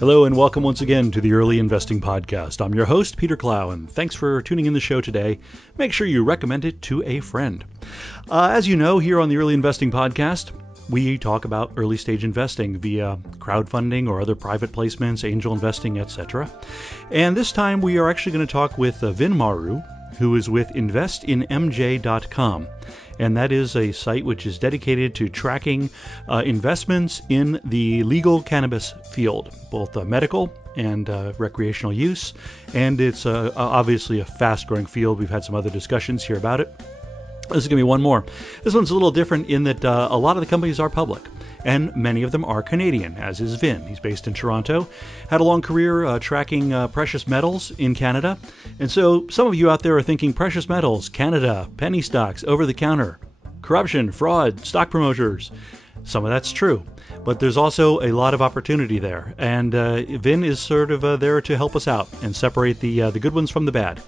Hello and welcome once again to the Early Investing Podcast. I'm your host, Peter Clough, and thanks for tuning in the show today. Make sure you recommend it to a friend. As you know, here on the Early Investing Podcast, we talk about early stage investing via crowdfunding or other private placements, angel investing, etc. And this time we are actually going to talk with Vin Maru, who is with investinmj.com. And that is a site which is dedicated to tracking investments in the legal cannabis field, both medical and recreational use. And it's obviously a fast-growing field. We've had some other discussions here about it. This is going to be one more. This one's a little different in that a lot of the companies are public, and many of them are Canadian, as is Vin. He's based in Toronto, had a long career tracking precious metals in Canada. And so some of you out there are thinking precious metals, Canada, penny stocks, over-the-counter, corruption, fraud, stock promoters. Some of that's true, but there's also a lot of opportunity there. And Vin is sort of there to help us out and separate the good ones from the bad.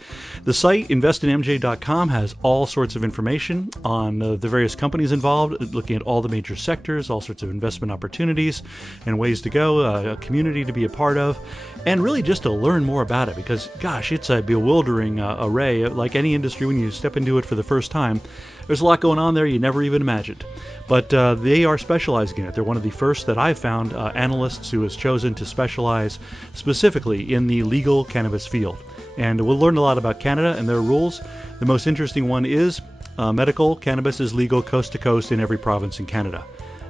The site, investinmj.com, has all sorts of information on the various companies involved, looking at all the major sectors, all sorts of investment opportunities and ways to go, a community to be a part of, and really just to learn more about it because, gosh, it's a bewildering array. Like any industry, when you step into it for the first time, there's a lot going on there you never even imagined. But they are specializing in it. They're one of the first that I've found analysts who has chosen to specialize specifically in the legal cannabis field. And we'll learn a lot about Canada and their rules. The most interesting one is medical cannabis is legal coast to coast in every province in Canada.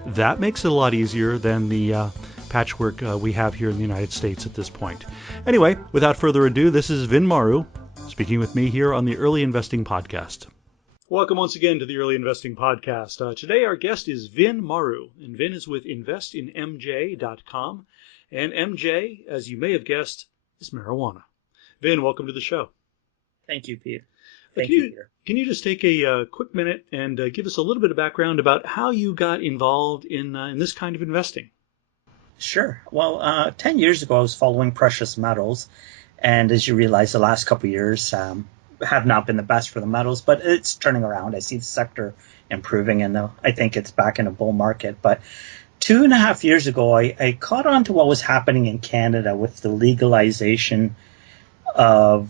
That makes it a lot easier than the patchwork we have here in the United States at this point. Anyway, without further ado, this is Vin Maru speaking with me here on the Early Investing Podcast. Welcome once again to the Early Investing Podcast. Today our guest is Vin Maru, and Vin is with investinmj.com. And MJ, as you may have guessed, is marijuana. Vin, welcome to the show. Thank you, Pete. Peter. Can you just take a quick minute and give us a little bit of background about how you got involved in this kind of investing? Sure. Well, 10 years ago, I was following precious metals. And as you realize, the last couple of years have not been the best for the metals, but it's turning around. I see the sector improving, and I think it's back in a bull market. But 2.5 years ago, I caught on to what was happening in Canada with the legalization of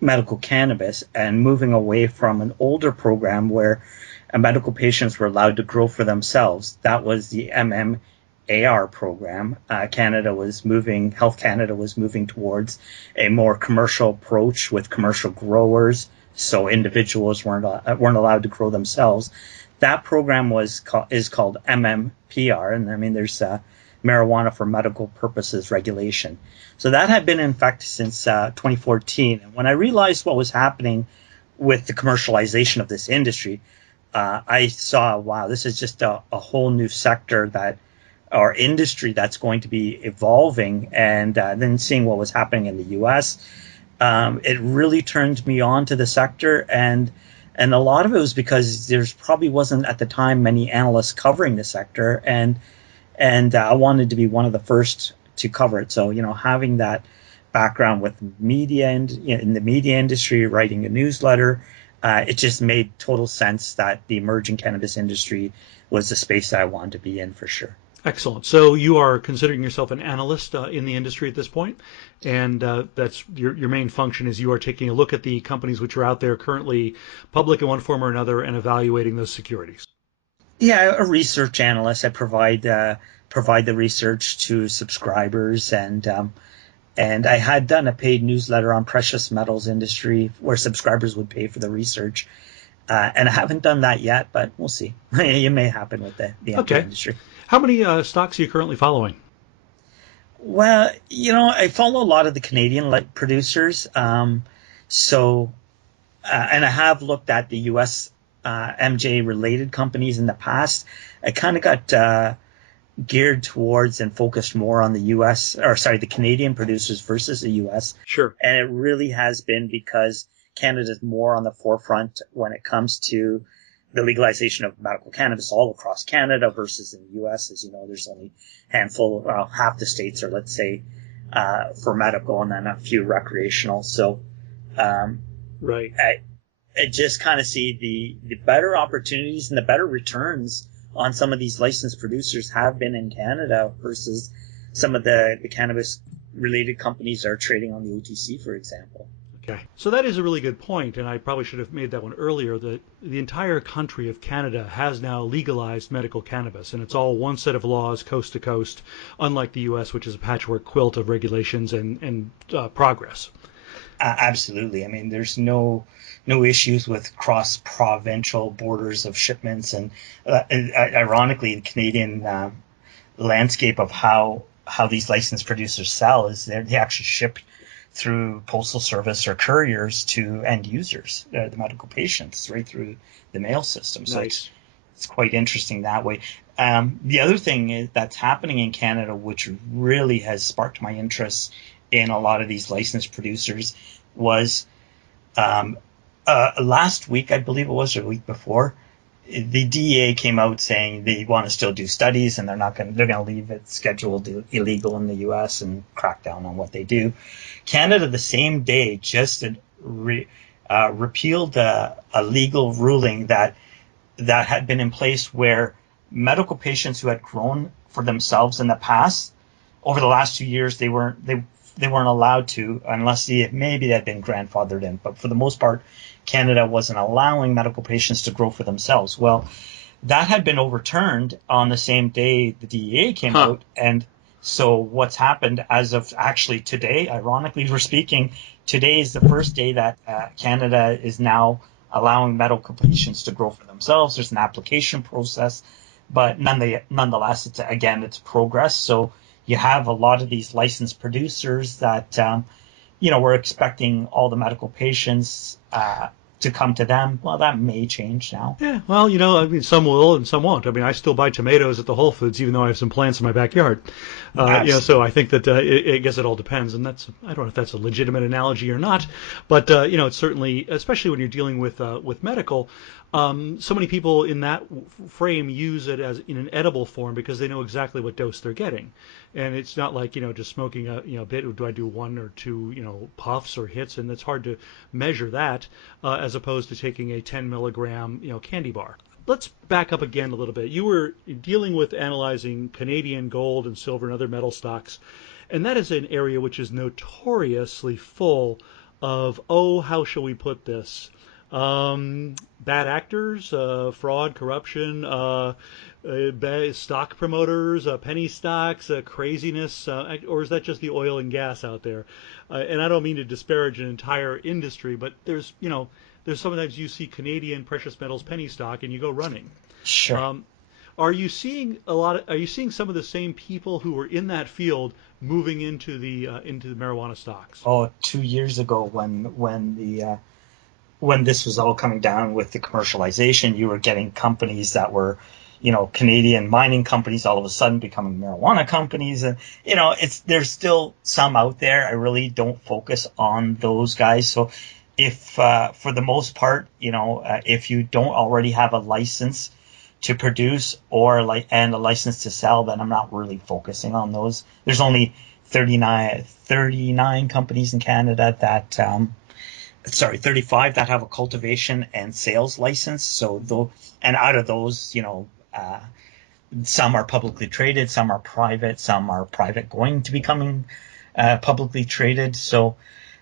medical cannabis and moving away from an older program where medical patients were allowed to grow for themselves. That was the MMAR program. Health Canada was moving towards a more commercial approach with commercial growers, so individuals weren't allowed to grow themselves. That program is called MMPR, and I mean there's marijuana for medical purposes regulation. So that had been in effect since 2014. And when I realized what was happening with the commercialization of this industry, I saw, wow, this is just a whole new sector or industry that's going to be evolving. And then seeing what was happening in the U.S., it really turned me on to the sector. And a lot of it was because there's probably wasn't at the time many analysts covering the sector. And I wanted to be one of the first to cover it. So, having that background with media and in the media industry, writing a newsletter, it just made total sense that the emerging cannabis industry was the space that I wanted to be in for sure. Excellent. So you are considering yourself an analyst in the industry at this point, and that's your main function is you are taking a look at the companies which are out there currently public in one form or another and evaluating those securities. Yeah, a research analyst. I provide the research to subscribers, and I had done a paid newsletter on precious metals industry where subscribers would pay for the research, and I haven't done that yet, but we'll see. It may happen with the industry. How many stocks are you currently following? Well, I follow a lot of the Canadian producers, and I have looked at the U.S. MJ-related companies in the past. I kind of got geared towards and focused more on the Canadian producers versus the U.S. Sure. And it really has been because Canada's more on the forefront when it comes to the legalization of medical cannabis all across Canada versus in the U.S. As you know, there's only a handful, half the states are, let's say, for medical and then a few recreational. So, right. I just kind of see the better opportunities and the better returns on some of these licensed producers have been in Canada versus some of the cannabis related companies are trading on the OTC, for example. Okay. So that is a really good point, and I probably should have made that one earlier, that the entire country of Canada has now legalized medical cannabis, and it's all one set of laws coast to coast, unlike the U.S., which is a patchwork quilt of regulations and progress. Absolutely. I mean, there's no issues with cross-provincial borders of shipments, and ironically, the Canadian landscape of how these licensed producers sell is they actually ship through postal service or couriers to end users, the medical patients, right through the mail system. So Nice. it's quite interesting that way. The other thing that's happening in Canada, which really has sparked my interest in a lot of these licensed producers, was last week, I believe it was, or the week before, the DEA came out saying they want to still do studies, and they're going to leave it scheduled illegal in the U.S. and crack down on what they do. Canada, the same day, just repealed a legal ruling that had been in place where medical patients who had grown for themselves in the past, over the last 2 years, they weren't allowed to, unless maybe they had been grandfathered in. But for the most part, Canada wasn't allowing medical patients to grow for themselves. Well, that had been overturned on the same day the DEA came out. And so what's happened as of actually today, ironically we're speaking, today is the first day that Canada is now allowing medical patients to grow for themselves. There's an application process, but nonetheless, it's progress. So you have a lot of these licensed producers that, we're expecting all the medical patients to come to them. Well, that may change now. Yeah, well, I mean, some will and some won't. I mean, I still buy tomatoes at the Whole Foods, even though I have some plants in my backyard. So I think that I guess it all depends, and I don't know if that's a legitimate analogy or not, but it's certainly, especially when you're dealing with medical. So many people in that frame use it as in an edible form because they know exactly what dose they're getting, and it's not like just smoking a bit. Do I do one or two puffs or hits, and it's hard to measure that as opposed to taking a 10 milligram candy bar. Let's back up again a little bit. You were dealing with analyzing Canadian gold and silver and other metal stocks, and that is an area which is notoriously full of, how shall we put this? Bad actors, fraud, corruption, stock promoters, penny stocks, craziness, or is that just the oil and gas out there? And I don't mean to disparage an entire industry, but there's sometimes you see Canadian precious metals penny stock and you go running. Sure. Are you seeing some of the same people who were in that field moving into the marijuana stocks? Oh, 2 years ago when this was all coming down with the commercialization, you were getting companies that were, Canadian mining companies all of a sudden becoming marijuana companies. And, there's still some out there. I really don't focus on those guys. So if, for the most part, if you don't already have a license to produce and a license to sell, then I'm not really focusing on those. There's only 39 companies in Canada that, 35 that have a cultivation and sales license. So and out of those, some are publicly traded, some are private going to becoming publicly traded. So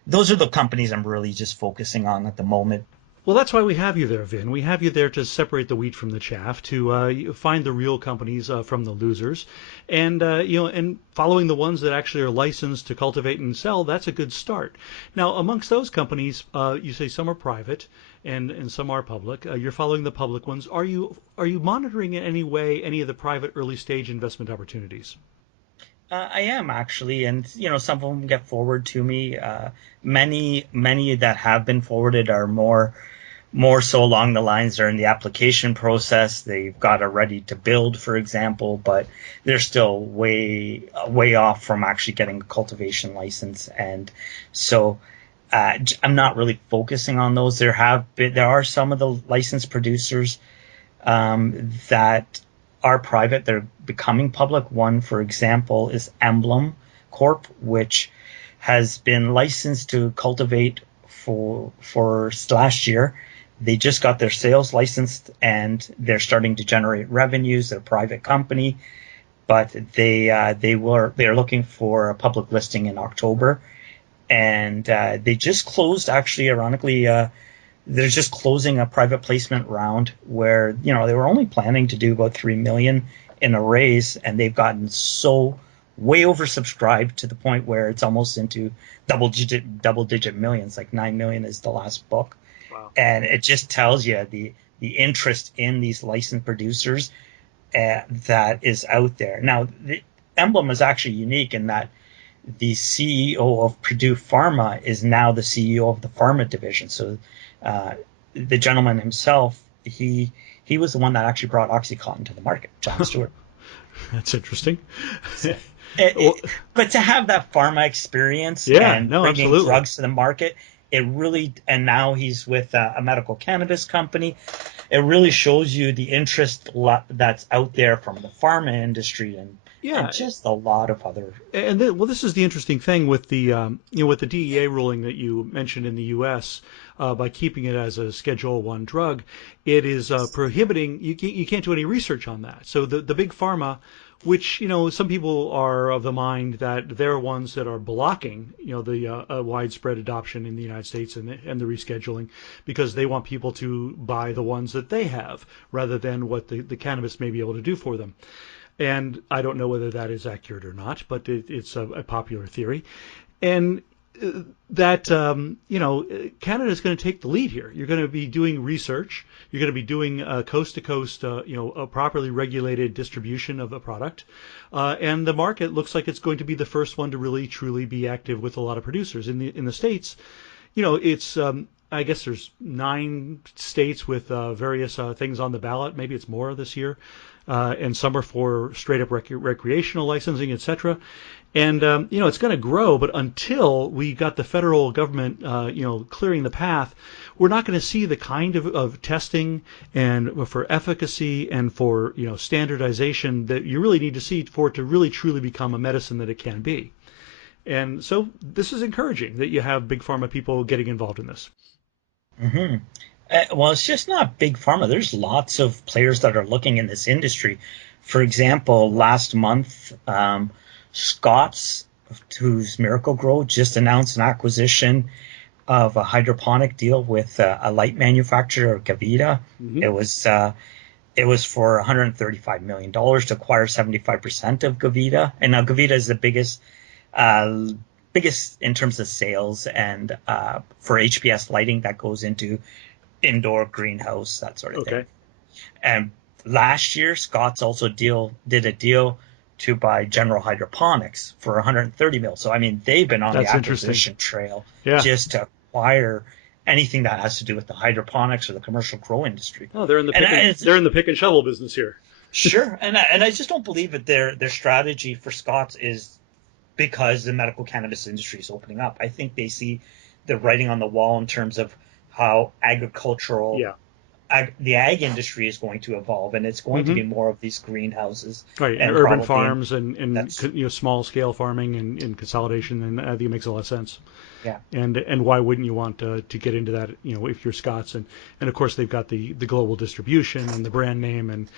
those are the companies I'm really just focusing on at the moment. Well, that's why we have you there, Vin. We have you there to separate the wheat from the chaff, to find the real companies from the losers, and and following the ones that actually are licensed to cultivate and sell. That's a good start. Now, amongst those companies, you say some are private and some are public. You're following the public ones. Are you monitoring in any way any of the private early stage investment opportunities? I am actually, and some of them get forwarded to me. Many that have been forwarded are more so along the lines they're in the application process. They've got a ready to build, for example, but they're still way off from actually getting a cultivation license. And so I'm not really focusing on those. There are some of the licensed producers that are private. They're becoming public. One, for example, is Emblem Corp, which has been licensed to cultivate for last year. They just got their sales licensed and they're starting to generate revenues. They're a private company, but they're looking for a public listing in October, and they just closed, actually, ironically. They're just closing a private placement round where, they were only planning to do about 3 million in a raise, and they've gotten so way oversubscribed to the point where it's almost into double digit millions, like 9 million is the last book. Wow. And it just tells you the interest in these licensed producers that is out there. Now, the emblem is actually unique in that the CEO of Purdue Pharma is now the CEO of the pharma division. So the gentleman himself, he was the one that actually brought OxyContin to the market, John Stewart. That's interesting. So, but to have that pharma experience and bringing absolutely. drugs to the market, it really, and now he's with a medical cannabis company. It really shows you the interest that's out there from the pharma industry and just a lot of other. And then, this is the interesting thing with the with the DEA ruling that you mentioned in the U.S. By keeping it as a Schedule I drug, it is prohibiting. You can't do any research on that. So the big pharma, which some people are of the mind that they're ones that are blocking the widespread adoption in the United States and the rescheduling, because they want people to buy the ones that they have rather than what the cannabis may be able to do for them. And I don't know whether that is accurate or not, but it's a popular theory. And that, Canada is going to take the lead here. You're going to be doing research. You're going to be doing coast-to-coast, a properly regulated distribution of a product. And the market looks like it's going to be the first one to really, truly be active with a lot of producers. In the States, it's... I guess there's 9 states with various things on the ballot. Maybe it's more this year. And some are for straight up recreational licensing, etc. And it's going to grow, but until we got the federal government clearing the path, we're not going to see the kind of testing and for efficacy and for standardization that you really need to see for it to really truly become a medicine that it can be. And so this is encouraging that you have big pharma people getting involved in this. Mm-hmm. Well, it's just not big pharma. There's lots of players that are looking in this industry. For example, last month, Scott's, who's Miracle Grow, just announced an acquisition of a hydroponic deal with a light manufacturer, Gavita. Mm-hmm. It was for $135 million to acquire 75% of Gavita. And now Gavita is the biggest in terms of sales and for HPS lighting that goes into indoor greenhouse, that sort of thing. And last year, Scott's also did a deal to buy General Hydroponics for 130 mil. So, I mean, they've been on the acquisition trail just to acquire anything that has to do with the hydroponics or the commercial grow industry. Oh, they're in the pick and shovel business here. Sure. And I just don't believe that their strategy for Scott's is because the medical cannabis industry is opening up. I think they see the writing on the wall in terms of how agricultural, the ag industry is going to evolve, and it's going to be more of these greenhouses. Right, and urban farms and small scale farming and consolidation, and I think it makes a lot of sense. Yeah. And why wouldn't you want to get into that, if you're Scott's, and of course they've got the global distribution and the brand name, and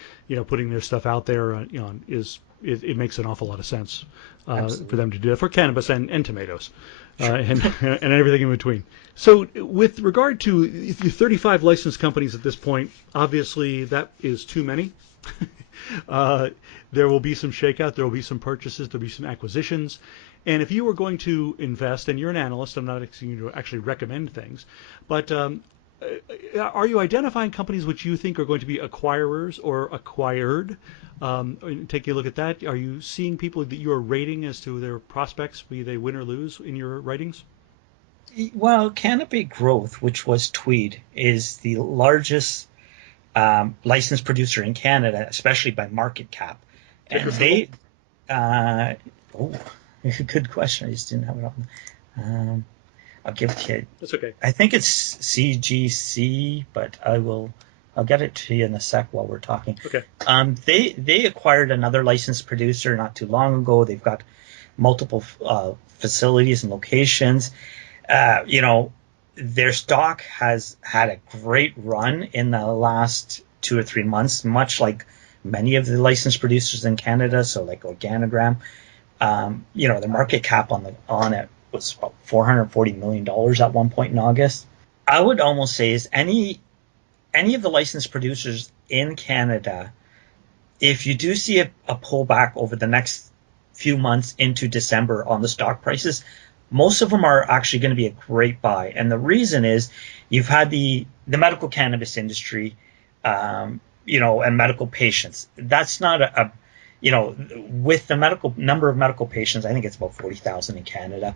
putting their stuff out there, it makes an awful lot of sense for them to do that for cannabis and tomatoes. And everything in between. So with regard to 35 licensed companies at this point, obviously that is too many. There will be some shakeout. There will be some purchases. There will be some acquisitions. And if you were going to invest, and you're an analyst, I'm not asking you to actually recommend things, but are you identifying companies which you think are going to be acquirers or acquired? Take a look at that. Are you seeing people that you are rating as to their prospects, be they win or lose, in your ratings? Well, Cannabis Growth, which was Tweed, is the largest licensed producer in Canada, especially by market cap. And they, good question. I just didn't have it on. I'll give it to you. That's okay. I think it's CGC, but I'll get it to you in a sec while we're talking. Okay. They acquired another licensed producer not too long ago. They've got multiple facilities and locations. Their stock has had a great run in the last 2 or 3 months, much like Many of the licensed producers in Canada, so like Organogram, the market cap on it was about $440 million at one point in August. I would almost say is any of the licensed producers in Canada, if you do see a pullback over the next few months into December on the stock prices, most of them are actually going to be a great buy. And the reason is you've had the medical cannabis industry, and medical patients. That's not with the number of medical patients, I think it's about 40,000 in Canada.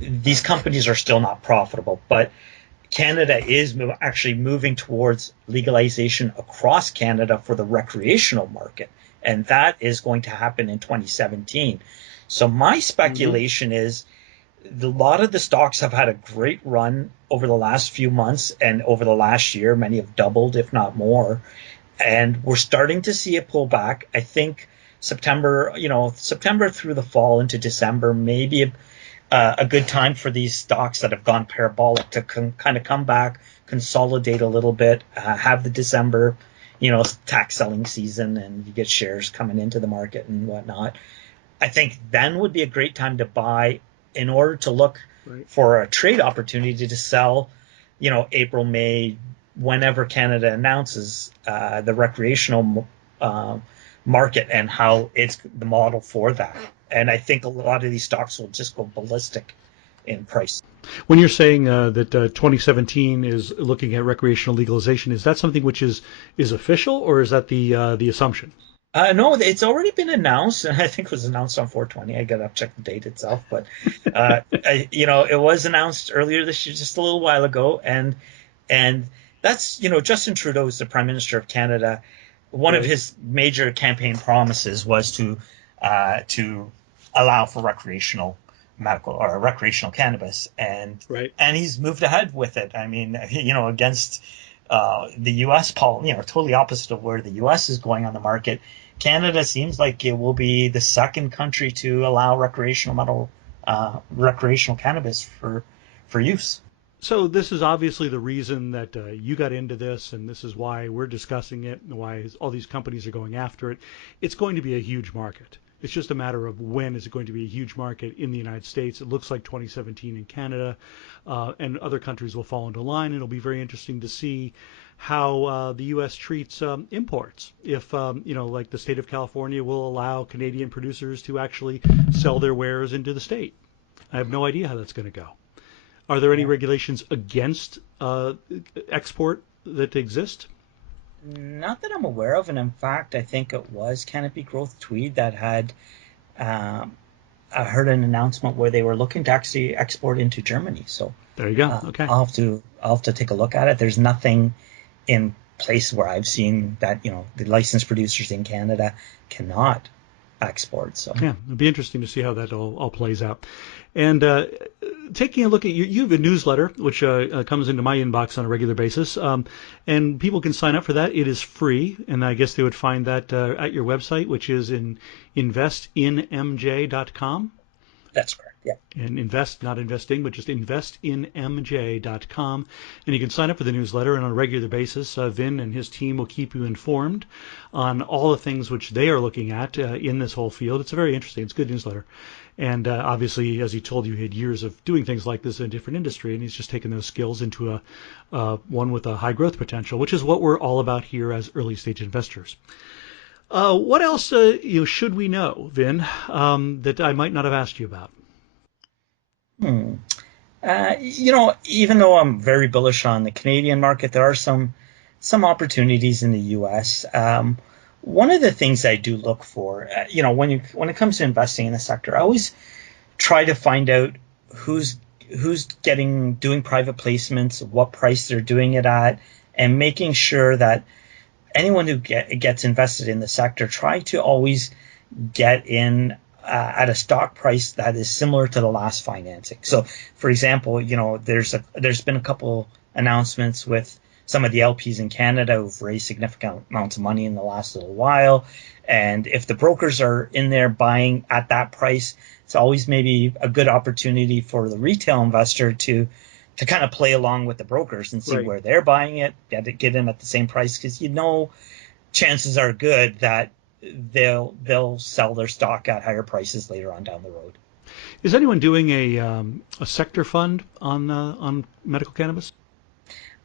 These companies are still not profitable, but Canada is actually moving towards legalization across Canada for the recreational market, and that is going to happen in 2017. So my speculation is a lot of the stocks have had a great run over the last few months and over the last year. Many have doubled, if not more, and we're starting to see a pullback. I think September through the fall into December, maybe a good time for these stocks that have gone parabolic to kind of come back, consolidate a little bit, have the December, tax selling season, and you get shares coming into the market and whatnot. I think then would be a great time to buy in order to look for a trade opportunity to sell, April, May, whenever Canada announces the recreational market and how it's the model for that. And I think a lot of these stocks will just go ballistic in price. When you're saying that 2017 is looking at recreational legalization, is that something which is official, or is that the assumption? No, it's already been announced, and I think it was announced on 420. I got to check the date itself, but it was announced earlier this year, just a little while ago, and that's Justin Trudeau is the Prime Minister of Canada. One of his major campaign promises was to allow for recreational medical or recreational cannabis, and he's moved ahead with it. I mean, against the U.S. totally opposite of where the U.S. is going on the market. Canada seems like it will be the second country to allow recreational cannabis for use. So this is obviously the reason that you got into this, and this is why we're discussing it, and why all these companies are going after it. It's going to be a huge market. It's just a matter of when is it going to be a huge market in the United States. It looks like 2017 in Canada, and other countries will fall into line. It'll be very interesting to see how the U.S. treats imports. If, like the state of California will allow Canadian producers to actually sell their wares into the state. I have no idea how that's going to go. Are there any regulations against export that exist? Not that I'm aware of, and in fact, I think it was Canopy Growth Tweed that had I heard an announcement where they were looking to actually export into Germany. So there you go. Okay, I'll have to take a look at it. There's nothing in place where I've seen that the licensed producers in Canada cannot export. So yeah, it'll be interesting to see how that all plays out. And taking a look at you have a newsletter which comes into my inbox on a regular basis, and people can sign up for that. It is free, and I guess they would find that at your website, which is in investinmj.com. That's correct. Yeah. And invest, not investing, but just investinmj.com. And you can sign up for the newsletter, and on a regular basis, Vin and his team will keep you informed on all the things which they are looking at in this whole field. It's a very interesting, it's a good newsletter. And obviously, as he told you, he had years of doing things like this in a different industry, and he's just taken those skills into one with a high growth potential, which is what we're all about here as early stage investors. What else should we know, Vin, that I might not have asked you about? Even though I'm very bullish on the Canadian market, there are some opportunities in the U.S. One of the things I do look for, when it comes to investing in the sector, I always try to find out who's doing private placements, what price they're doing it at, and making sure that anyone who gets invested in the sector, try to always get in at a stock price that is similar to the last financing. So, for example, there's been a couple announcements with some of the LPs in Canada who've raised significant amounts of money in the last little while, and if the brokers are in there buying at that price, it's always maybe a good opportunity for the retail investor to kind of play along with the brokers and see where they're buying it, get in at the same price, because chances are good that they'll sell their stock at higher prices later on down the road. Is anyone doing a sector fund on medical cannabis?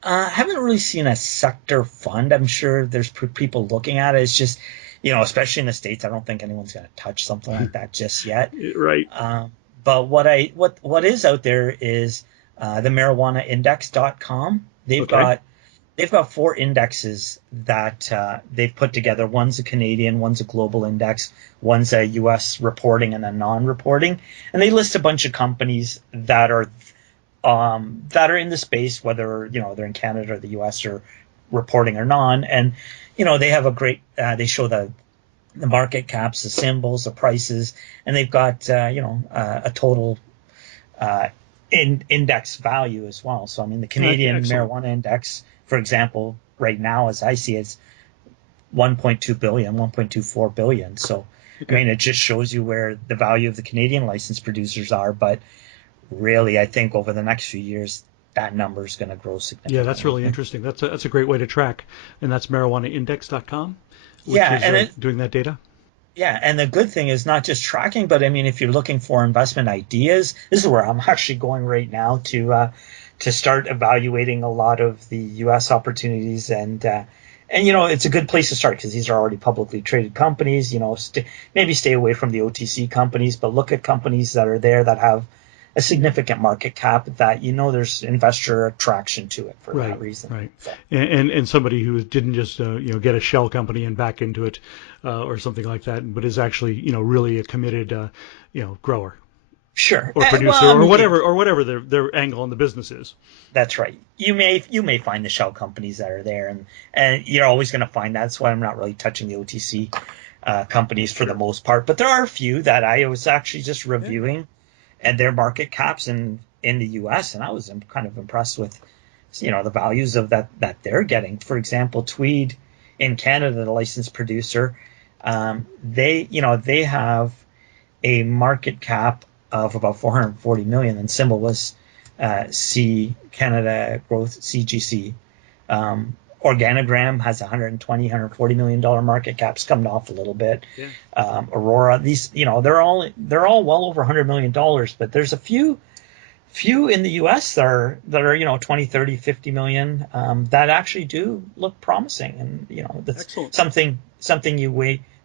I haven't really seen a sector fund. I'm sure there's people looking at it. It's just, especially in the States, I don't think anyone's going to touch something like that just yet. Right. But what is out there is the marijuanaindex.com. They've got 4 indexes that they've put together. One's a Canadian, one's a global index, one's a U.S. reporting and a non-reporting, and they list a bunch of companies that are in the space, whether they're in Canada or the U.S. or reporting or non. And they have a great. They show the market caps, the symbols, the prices, and they've got a total index value as well. So I mean, the Canadian marijuana index, for example, right now, as I see it, it's 1.2 billion, 1.24 billion. So I mean, it just shows you where the value of the Canadian licensed producers are, but really, I think over the next few years, that number is going to grow significantly. Yeah, that's really interesting. That's a great way to track, and that's marijuanaindex.com, which is doing that data. Yeah, and the good thing is not just tracking, but I mean, if you're looking for investment ideas, this is where I'm actually going right now to start evaluating a lot of the U.S. opportunities, and it's a good place to start because these are already publicly traded companies. Maybe stay away from the OTC companies, but look at companies that are there that have a significant market cap that there's investor attraction to it for that reason. Right. So. And somebody who didn't just get a shell company and back into it or something like that, but is actually really a committed grower. Sure. Or producer or whatever their angle on the business is. That's right. You may find the shell companies that are there, and you're always going to find that. That's why I'm not really touching the OTC companies for the most part. But there are a few that I was actually just reviewing. And their market caps in the U.S. and I was kind of impressed with, the values of that they're getting. For example, Tweed in Canada, the licensed producer, they have a market cap of about 440 million, and symbol was C Canada Growth CGC. Organogram has $140 million market caps, coming off a little bit. Yeah. Aurora, these, they're all well over $100 million, but there's a few in the U.S. that are 20, 30, 50 million that actually do look promising, and that's something you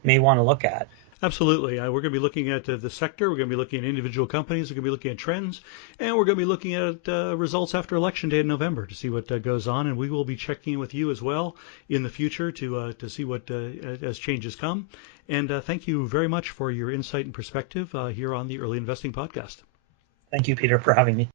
may want to look at. Absolutely. We're going to be looking at the sector. We're going to be looking at individual companies. We're going to be looking at trends. And we're going to be looking at results after Election Day in November to see what goes on. And we will be checking in with you as well in the future to see what as changes come. And thank you very much for your insight and perspective here on the Early Investing Podcast. Thank you, Peter, for having me.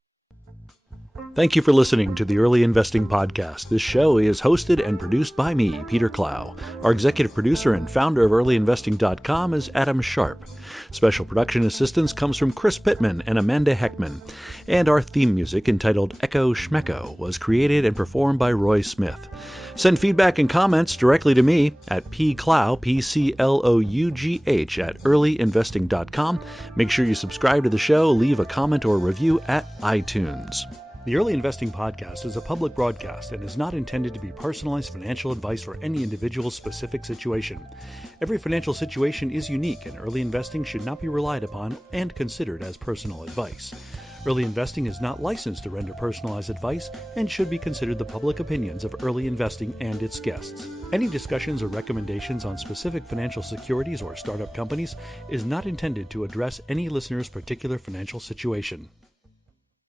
Thank you for listening to the Early Investing Podcast. This show is hosted and produced by me, Peter Clough. Our executive producer and founder of earlyinvesting.com is Adam Sharp. Special production assistance comes from Chris Pittman and Amanda Heckman. And our theme music, entitled Echo Schmecko, was created and performed by Roy Smith. Send feedback and comments directly to me at pclough, P-C-L-O-U-G-H, at earlyinvesting.com. Make sure you subscribe to the show, leave a comment or review at iTunes. The Early Investing Podcast is a public broadcast and is not intended to be personalized financial advice for any individual's specific situation. Every financial situation is unique, and early investing should not be relied upon and considered as personal advice. Early Investing is not licensed to render personalized advice and should be considered the public opinions of Early Investing and its guests. Any discussions or recommendations on specific financial securities or startup companies is not intended to address any listener's particular financial situation.